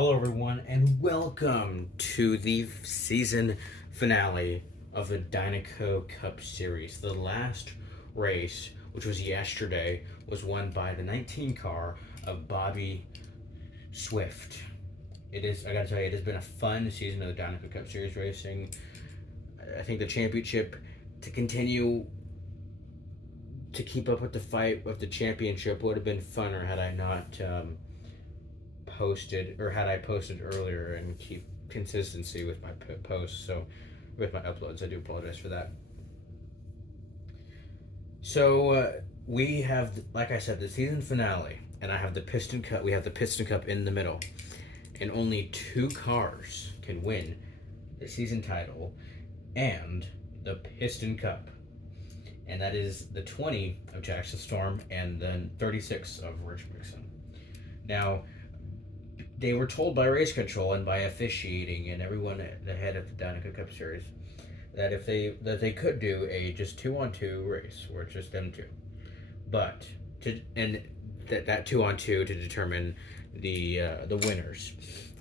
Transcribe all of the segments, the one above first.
Hello, everyone, and welcome to the season finale of the Dynaco Cup Series. The last race, which was yesterday, was won by the 19 car of Bobby Swift. I gotta tell you, it has been a fun season of the Dynaco Cup Series racing. I think the championship, to continue to keep up with the fight of the championship, would have been funner had I not had I posted earlier and keep consistency with my posts. So with my uploads, I do apologize for that. So we have, like I said, the season finale, and I have the Piston Cup. We have the Piston Cup in the middle, and only two cars can win the season title and the Piston Cup, and that is the 20 of Jackson Storm and then 36 of Rich Mixon. Now, they were told by race control and by officiating and everyone at the head of the Dynaco Cup Series that they could do a just 2-on-2 race, or just them two, but that 2-on-2 to determine the winners.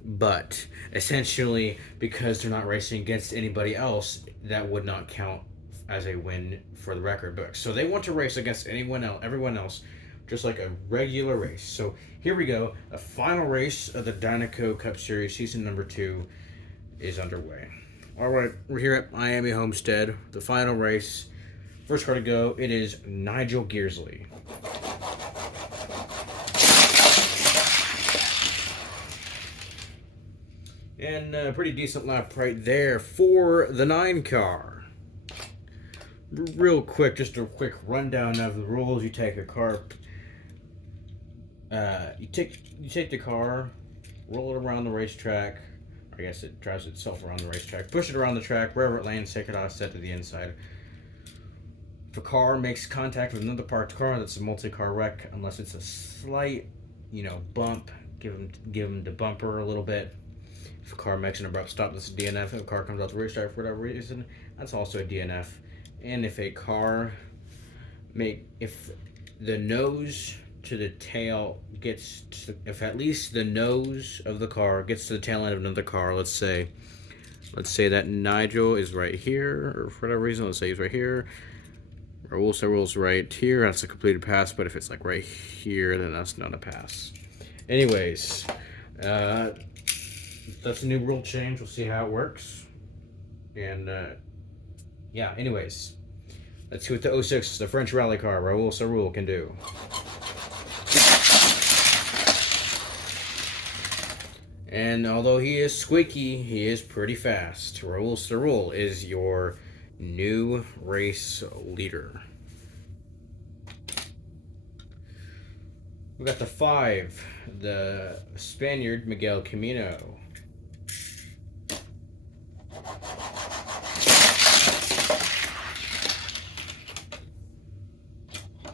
But essentially, because they're not racing against anybody else, that would not count as a win for the record book. So they want to race against everyone else, just like a regular race. So here we go. A final race of the Dynaco Cup Series season number 2 is underway. All right, we're here at Miami Homestead. The final race. First car to go, it is Nigel Gearsley. And a pretty decent lap right there for the 9 car. Real quick, just a quick rundown of the rules. You take a car, you take the car, roll it around the racetrack. I guess it drives itself around the racetrack. Push it around the track, wherever it lands, take it off, set to the inside. If a car makes contact with another parked car, that's a multi-car wreck, unless it's a slight, bump. Give them the bumper a little bit. If a car makes an abrupt stop, that's a DNF. If a car comes out the racetrack for whatever reason, that's also a DNF. And if a car if the nose to the tail if at least the nose of the car gets to the tail end of another car, let's say that Nigel is right here, or for whatever reason, let's say he's right here. Raul's right here, that's a completed pass, but if it's like right here, then that's not a pass. Anyways, that's a new rule change. We'll see how it works. And yeah, anyways, let's see what the 06, the French rally car, Raul can do. And although he is squeaky, he is pretty fast. Raul is your new race leader. We got the 5, the Spaniard Miguel Camino.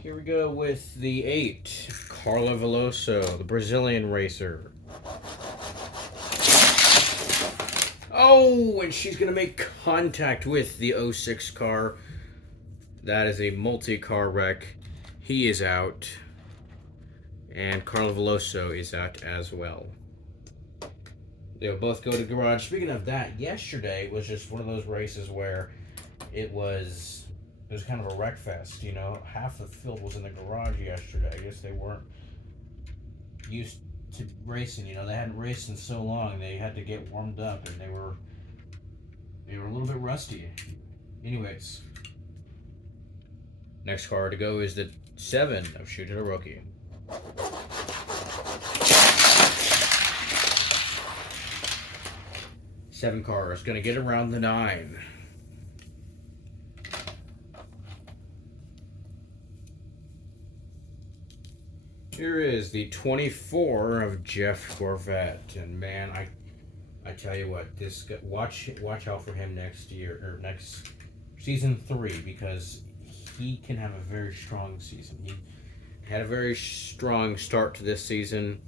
Here we go with the 8, Carla Veloso, the Brazilian racer. Oh, and she's going to make contact with the 06 car. That is a multi-car wreck. He is out. And Carla Veloso is out as well. They'll both go to garage. Speaking of that, yesterday was just one of those races where it was kind of a wreck fest. Half the field was in the garage yesterday. I guess they weren't used to racing. They hadn't raced in so long. They had to get warmed up, and they were a little bit rusty. Anyways, next car to go is the 7 of Shuta Hiroki. Seven car is going to get around the 9. Here is the 24 of Jeff Gorvette, and man, I tell you what, watch out for him next year, or next season 3, because he can have a very strong season. He had a very strong start to this season,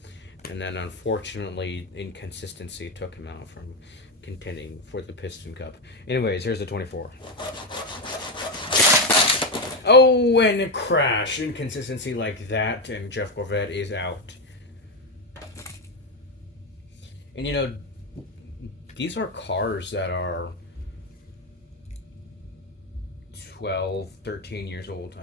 and then unfortunately inconsistency took him out from contending for the Piston Cup. Anyways, here's the 24. Oh, and a crash. Inconsistency like that, and Jeff Gorvette is out. And you know, these are cars that are 12, 13 years old.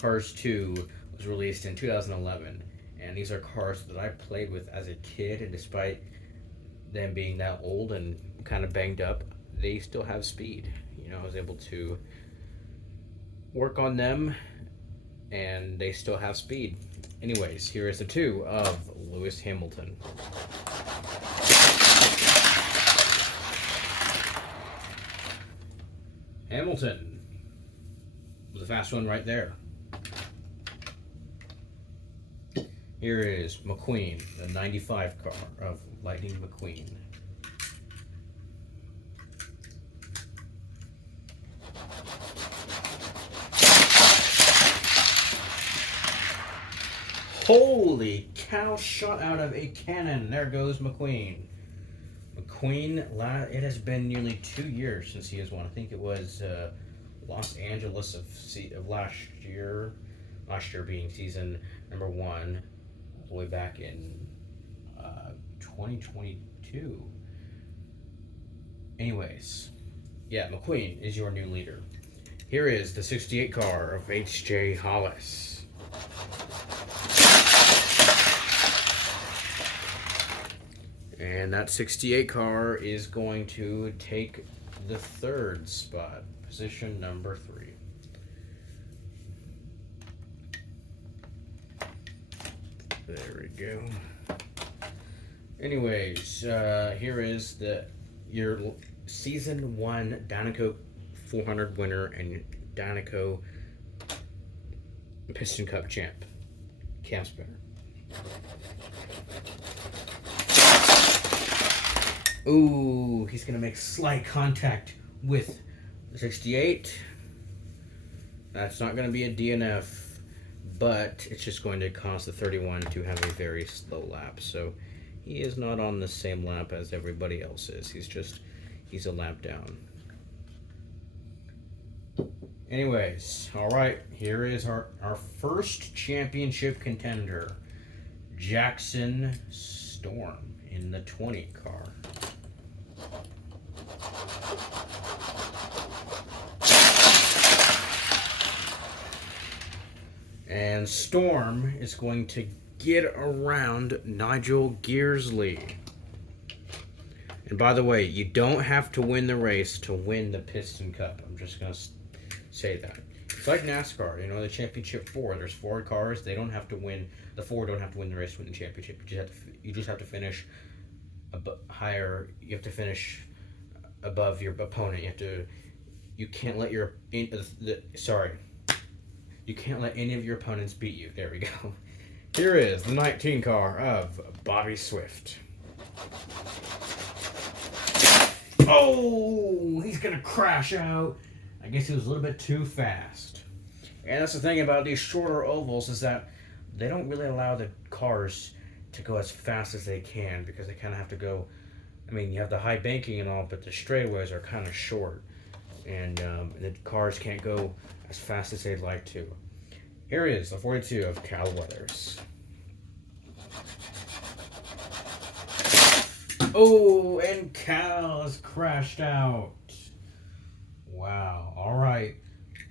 Cars 2 was released in 2011, and these are cars that I played with as a kid, and despite them being that old and kind of banged up, they still have speed. You know, I was able to work on them, and they still have speed. Anyways, here is the 2 of Lewis Hamilton. Hamilton was a fast one right there. Here is McQueen, the 95 car of Lightning McQueen. Holy cow, shot out of a cannon. There goes McQueen. McQueen, it has been nearly 2 years since he has won. I think it was Los Angeles of last year. Last year being season number 1, all the way back in 2022. Anyways, yeah, McQueen is your new leader. Here is the 68 car of H.J. Hollis. And that 68 car is going to take the 3rd spot, position number 3. There we go. Anyways, here is your season 1 Dinoco 400 winner and Dinoco Piston Cup champ, Cam Spinner. Ooh, he's going to make slight contact with the 68. That's not going to be a DNF, but it's just going to cause the 31 to have a very slow lap. So he is not on the same lap as everybody else is. He's a lap down. Anyways, all right, here is our first championship contender, Jackson Storm in the 20 car. And Storm is going to get around Nigel Gearsley. And by the way, you don't have to win the race to win the Piston Cup. I'm just going to say that. It's like NASCAR, you know, the championship 4. There's 4 cars. They don't have to win. The 4 don't have to win the race to win the championship. You just have to finish higher. You have to finish above your opponent. You can't let you can't let any of your opponents beat you. There we go. Here is the 19 car of Bobby Swift. Oh, he's going to crash out. I guess he was a little bit too fast. And that's the thing about these shorter ovals is that they don't really allow the cars to go as fast as they can because they kind of have to go. I mean, you have the high banking and all, but the straightaways are kind of short. And the cars can't go as fast as they'd like to. Here is the 42 of Cal Weathers. Oh, and Cal has crashed out. Wow. All right,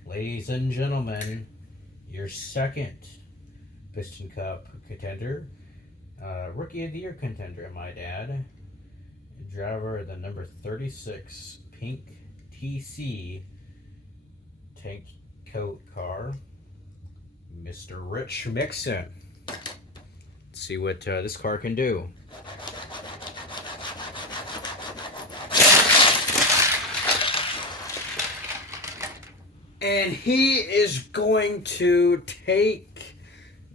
ladies and gentlemen, your second Piston Cup contender, Rookie of the Year contender, I might add, driver of the number 36 pink TC tank coat car, Mr. Rich Mixon. Let's see what this car can do. And he is going to take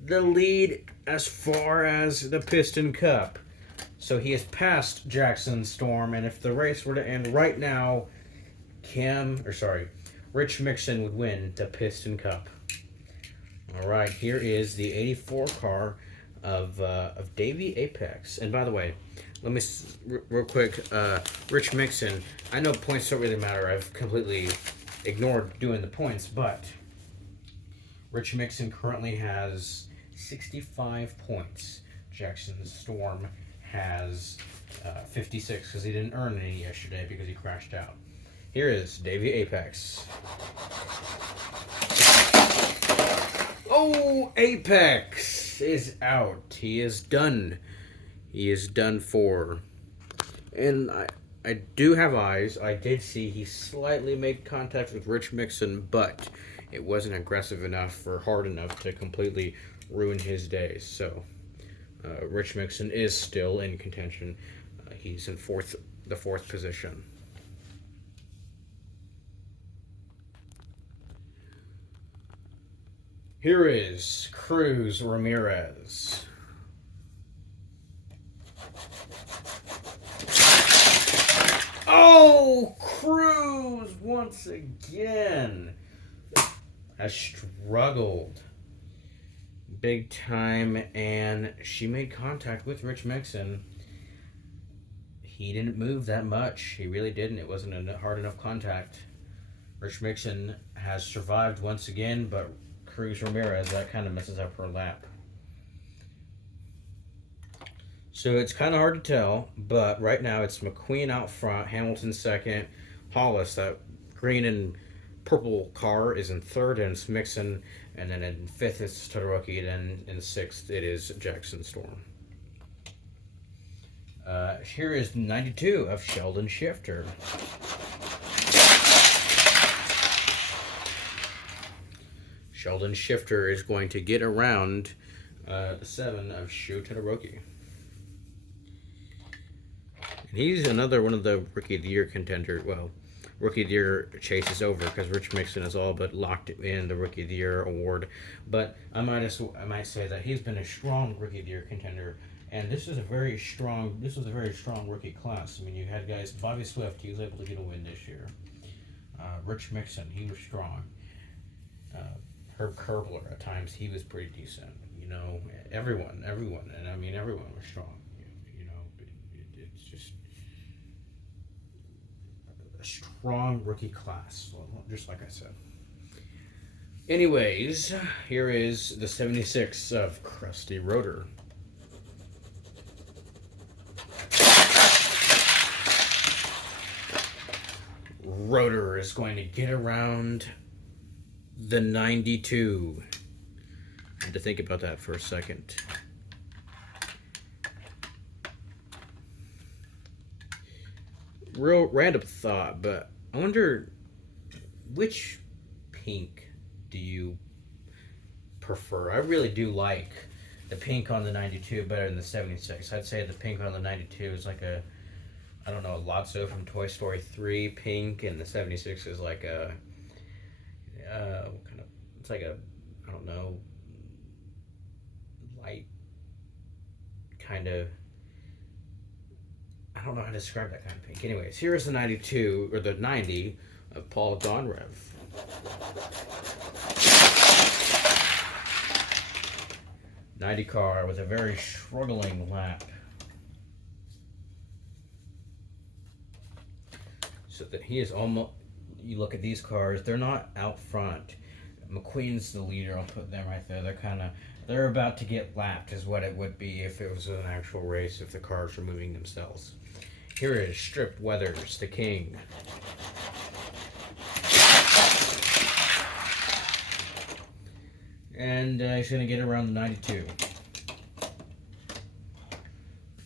the lead as far as the Piston Cup. So he has passed Jackson Storm, and if the race were to end right now, Rich Mixon would win the Piston Cup. All right, here is the 84 car of Davey Apex. And by the way, let me real quick, Rich Mixon. I know points don't really matter. I've completely ignored doing the points, but Rich Mixon currently has 65 points. Jackson Storm has 56 because he didn't earn any yesterday because he crashed out. Here is Davey Apex. Oh, Apex is out. He is done. He is done for. And I do have eyes. I did see he slightly made contact with Rich Mixon, but it wasn't aggressive enough or hard enough to completely ruin his day. So Rich Mixon is still in contention. He's in the fourth position. Here is Cruz Ramirez. Oh, Cruz once again has struggled big time, and she made contact with Rich Mixon. He didn't move that much. He really didn't. It wasn't a hard enough contact. Rich Mixon has survived once again, but Cruz Ramirez, that kind of messes up her lap. So it's kind of hard to tell, but right now it's McQueen out front, Hamilton second, Hollis, that green and purple car, is in third, and it's Mixon, and then in fifth it's Todoroki, then in sixth it is Jackson Storm. Here is 92 of Sheldon Shifter. Sheldon Shifter is going to get around 7 of Shu Todoroki. And he's another one of the Rookie of the Year contenders. Well, Rookie of the Year chase is over because Rich Mixon is all but locked in the Rookie of the Year award. But I might say that he's been a strong Rookie of the Year contender, and this was a very strong rookie class. I mean, you had guys, Bobby Swift, he was able to get a win this year. Rich Mixon, he was strong. Herb Kerbler, at times he was pretty decent. You know, everyone, and I mean everyone was strong. You know, it's just a strong rookie class, just like I said. Anyways, here is the 76 of Krusty Rotor. Rotor is going to get around the 92. I had to think about that for a second. Real random thought, but I wonder which pink do you prefer? I really do like the pink on the 92 better than the 76. I'd say the pink on the 92 is like a, I don't know, Lotso from Toy Story 3 pink, and the 76 is like a what kind of, it's like a, I don't know, light kind of, I don't know how to describe that kind of pink. Anyways, here is the 92, or the 90 of Paul Donrev. '90 car with a very struggling lap. So that he is almost, you look at these cars, they're not out front. McQueen's the leader, I'll put them right there. They're about to get lapped is what it would be if it was an actual race, if the cars were moving themselves. Here is Strip Weathers, the king. And he's going to get around the 92.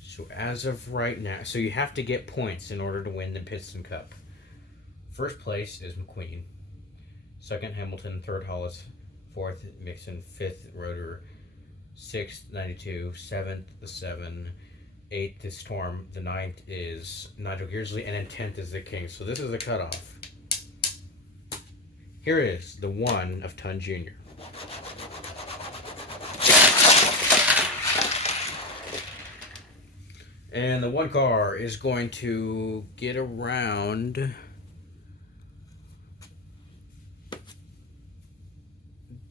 So as of right now, so you have to get points in order to win the Piston Cup. First place is McQueen. Second, Hamilton. Third, Hollis. Fourth, Mixon. Fifth, Rotor. Sixth, 92. Seventh, the 7. Eighth is Storm. The 9th is Nigel Gearsley. And then 10th is the King. So this is the cutoff. Here is the 1 of Ton Jr. And the 1 car is going to get around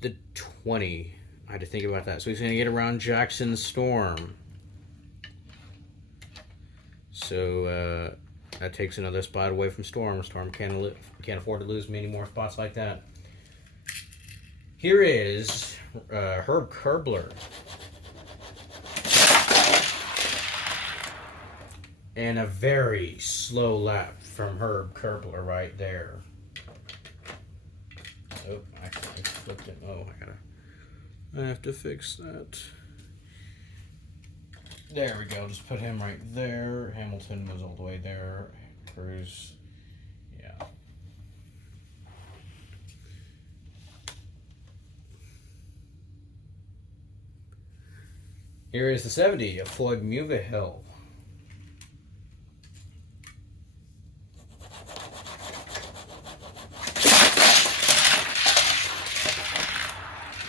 the 20. I had to think about that. So he's going to get around Jackson Storm. So that takes another spot away from Storm. Storm can't afford to lose many more spots like that. Here is Herb Kerbler. And a very slow lap from Herb Kerbler right there. Oh, actually, I flipped it. Oh, I have to fix that. There we go. Just put him right there. Hamilton was all the way there. Cruz, yeah. Here is the 70 of Floyd Mulvihill.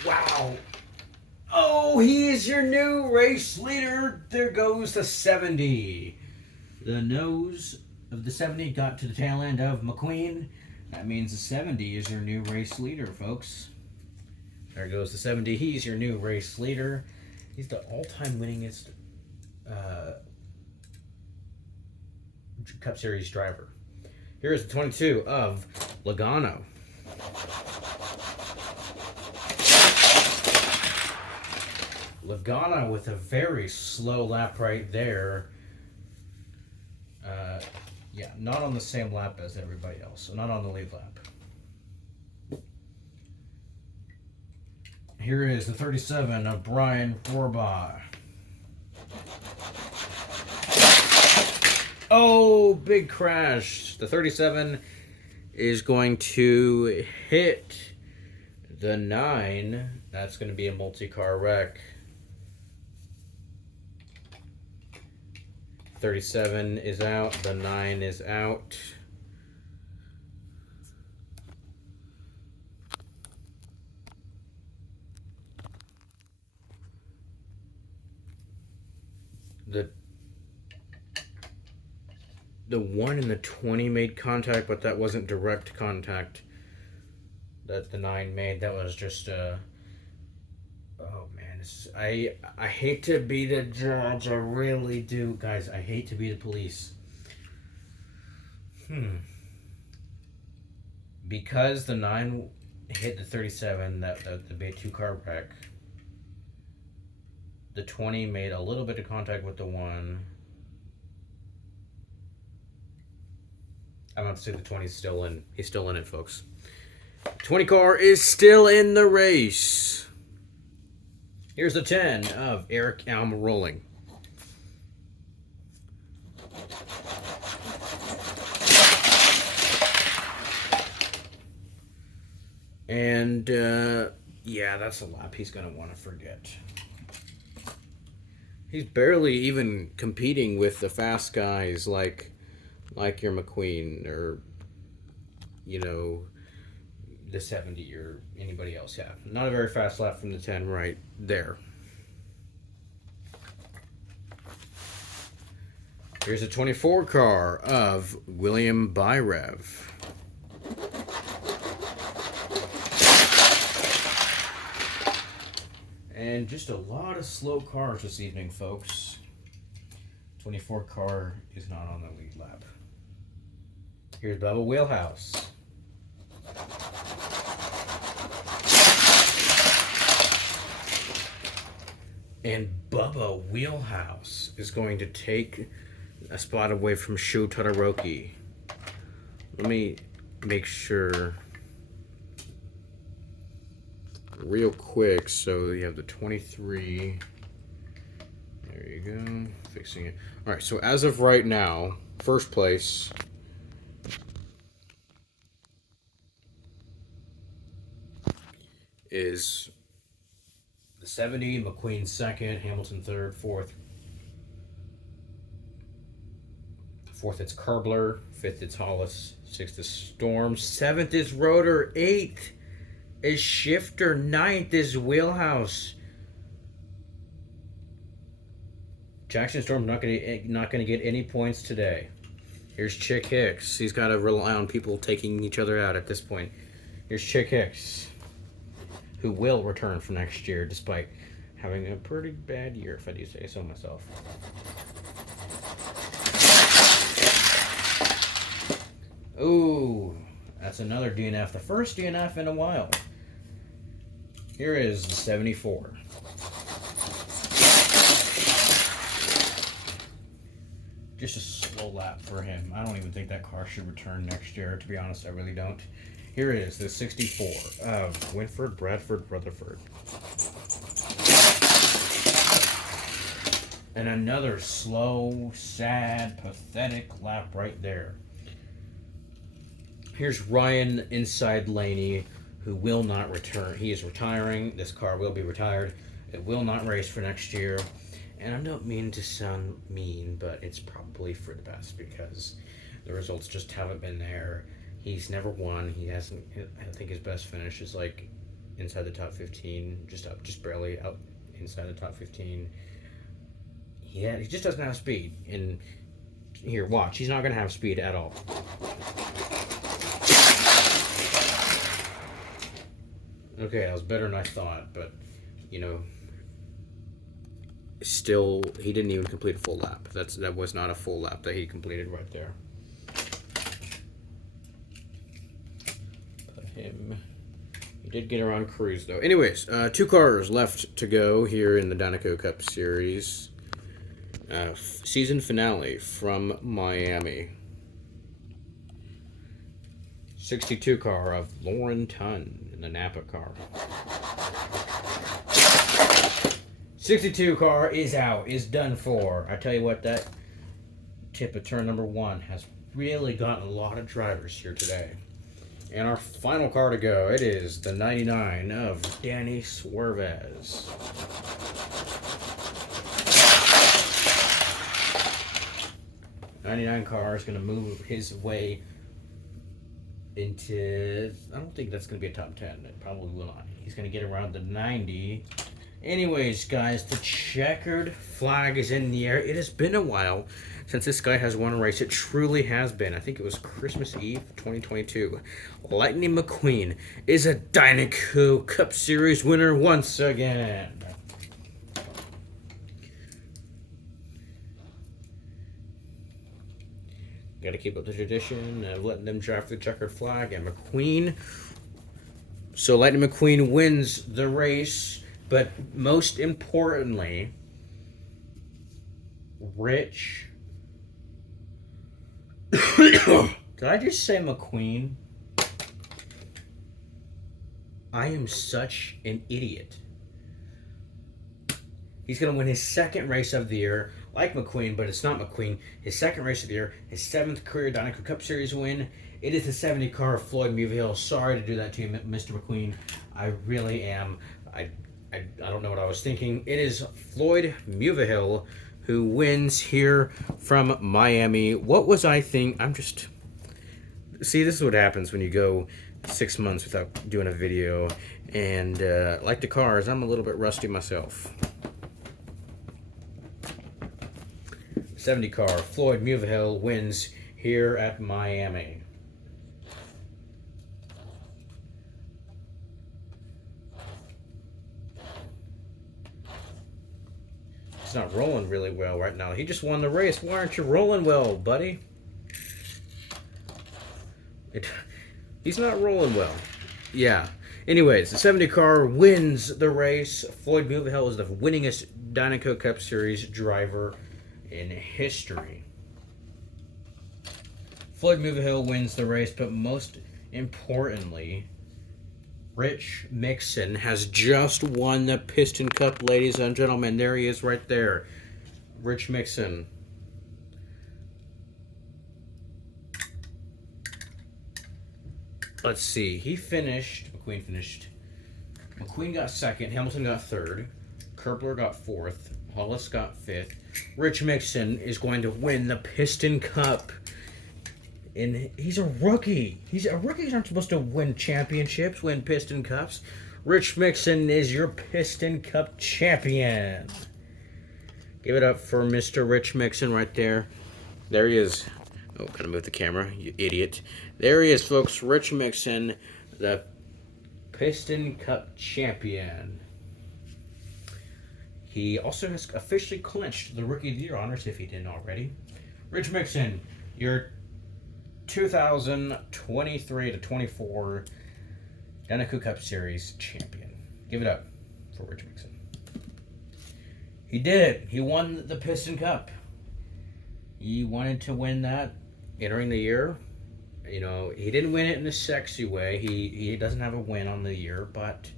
Wow. Oh, he is your new race leader. There goes the 70. The nose of the 70 got to the tail end of McQueen. That means the 70 is your new race leader, folks. There goes the 70. He's your new race leader. He's the all-time winningest Cup Series driver. Here is the 22 of Logano. Logano with a very slow lap right there. Yeah, not on the same lap as everybody else. So not on the lead lap. Here is the 37 of Brian Forbaugh. Oh, big crash. The 37 is going to hit the 9. That's going to be a multi-car wreck. 37 is out. The 9 is out. The 1 and the 20 made contact, but that wasn't direct contact that the 9 made. That was just oh man, I hate to be the judge. I really do, guys. I hate to be the police. Because the 9 hit the 37, the big 2-car wreck. The 20 made a little bit of contact with the 1. I'm going to say the 20's still in. He's still in it, folks. 20 car is still in the race. Here's the 10 of Eric Almirola. And, yeah, that's a lap he's going to want to forget. He's barely even competing with the fast guys like your McQueen or, you know, the 70 or anybody else. Yeah, not a very fast lap from the 10 right there. Here's a 24 car of William Byrev. And just a lot of slow cars this evening, folks. 24 car is not on the lead lap. Here's Bubba Wheelhouse. And Bubba Wheelhouse is going to take a spot away from Shu Todoroki. Let me make sure real quick. So you have the 23. There you go. Fixing it. All right. So as of right now, first place is the 70, McQueen second, Hamilton third, fourth. Fourth it's Kerbler, fifth it's Hollis, sixth is Storm, seventh is Rotor, eighth is Shifter, ninth is Wheelhouse. Jackson Storm not gonna get any points today. Here's Chick Hicks. He's got to rely on people taking each other out at this point. Here's Chick Hicks, who will return for next year despite having a pretty bad year, if I do say so myself. Ooh, that's another DNF. The first DNF in a while. Here is the 74. Just a slow lap for him. I don't even think that car should return next year. To be honest, I really don't. Here it is, the 64 of Winford, Bradford, Rutherford. And another slow, sad, pathetic lap right there. Here's Ryan inside Laney, who will not return. He is retiring. This car will be retired. It will not race for next year. And I don't mean to sound mean, but it's probably for the best because the results just haven't been there. He's never won. He hasn't. I think his best finish is like inside the top 15, just barely out inside the top 15. Yeah, he just doesn't have speed. And here, watch. He's not going to have speed at all. Okay, that was better than I thought, but you know, still, he didn't even complete a full lap. That was not a full lap that he completed right there. Put him. He did get around Cruz though. Anyways, 2 cars left to go here in the Dinoco Cup Series. Season finale from Miami. 62 car of Lauren Tunn in the Napa car. 62 car is out, is done for. I tell you what, that tip of turn number 1 has really gotten a lot of drivers here today. And our final car to go, it is the 99 of Danny Suarez. '99 car is going to move his way into, I don't think that's going to be a top 10. It probably will not. He's going to get around the 90. Anyways, guys, the checkered flag is in the air. It has been a while since this guy has won a race. It truly has been. I think it was Christmas Eve 2022. Lightning McQueen is a Dinoco Cup Series winner once again. Got to keep up the tradition of letting them drive the checkered flag. And McQueen. So Lightning McQueen wins the race. But most importantly, Rich. Did I just say McQueen? I am such an idiot. He's going to win his 2nd race of the year, like McQueen, but it's not McQueen. His 2nd race of the year, his 7th career Dinoco Cup Series win. It is the 70 car of Floyd Mulvihill. Sorry to do that to you, Mr. McQueen. I really am. I don't know what I was thinking. It is Floyd Mulvihill who wins here from Miami. What was I thinking? See, this is what happens when you go 6 months without doing a video. And like the cars, I'm a little bit rusty myself. 70 car, Floyd Mulvihill wins here at Miami. He's not rolling really well right now. He just won the race. Why aren't you rolling well, buddy? He's not rolling well. Yeah. Anyways, the 70 car wins the race. Floyd Mulvihill is the winningest Dinoco Cup Series driver in history. Floyd Mulvihill wins the race, but most importantly, Rich Mixon has just won the Piston Cup, ladies and gentlemen. There he is right there. Rich Mixon. Let's see. McQueen finished. McQueen got 2nd. Hamilton got 3rd. Kerbler got 4th. Hollis got 5th. Rich Mixon is going to win the Piston Cup. And he's a rookie. Rookies aren't supposed to win championships, win Piston Cups. Rich Mixon is your Piston Cup champion. Give it up for Mr. Rich Mixon right there. There he is. Oh, gotta move the camera, you idiot. There he is, folks. Rich Mixon, the Piston Cup champion. He also has officially clinched the Rookie of the Year honors, if he didn't already. Rich Mixon, your 2023-24 Dinoco Cup Series champion. Give it up for Rich Mixon. He did it. He won the Piston Cup. He wanted to win that entering the year. You know, he didn't win it in a sexy way. He doesn't have a win on the year, but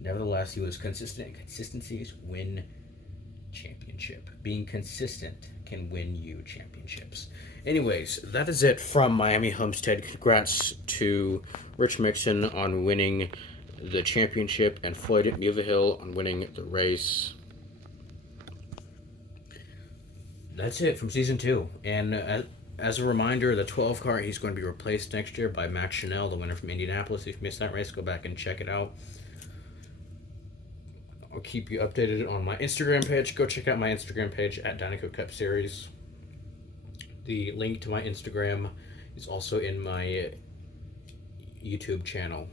nevertheless, he was consistent. Consistencies win championship. Being consistent can win you championships. Anyways, that is it from Miami Homestead. Congrats to Rich Mixon on winning the championship and Floyd at Muvahill on winning the race. That's it from season 2. And as a reminder, the 12 car, he's going to be replaced next year by Max Chanel, the winner from Indianapolis. If you missed that race, go back and check it out. I'll keep you updated on my Instagram page. Go check out my Instagram page at Dinoco Cup Series. The link to my Instagram is also in my YouTube channel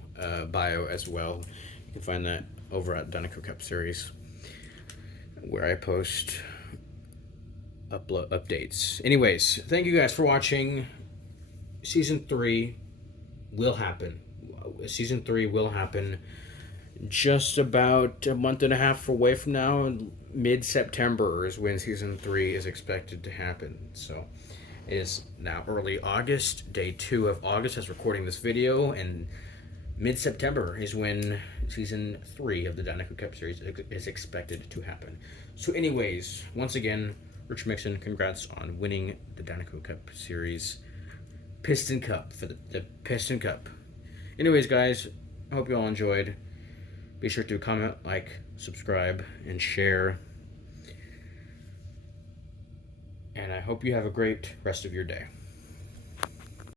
bio as well. You can find that over at Dinoco Cup Series, where I post updates. Anyways, thank you guys for watching. Season 3 will happen. Season 3 will happen just about a month and a half away from now. Mid-September is when season 3 is expected to happen. So it is now early August, day 2 of August as recording this video, and mid-September is when season 3 of the Dinoco Cup Series is expected to happen. So anyways, once again, Rich Mixon, congrats on winning the Dinoco Cup Series Piston Cup for the Piston Cup. Anyways, guys, I hope you all enjoyed. Be sure to comment, like, subscribe, and share. And I hope you have a great rest of your day.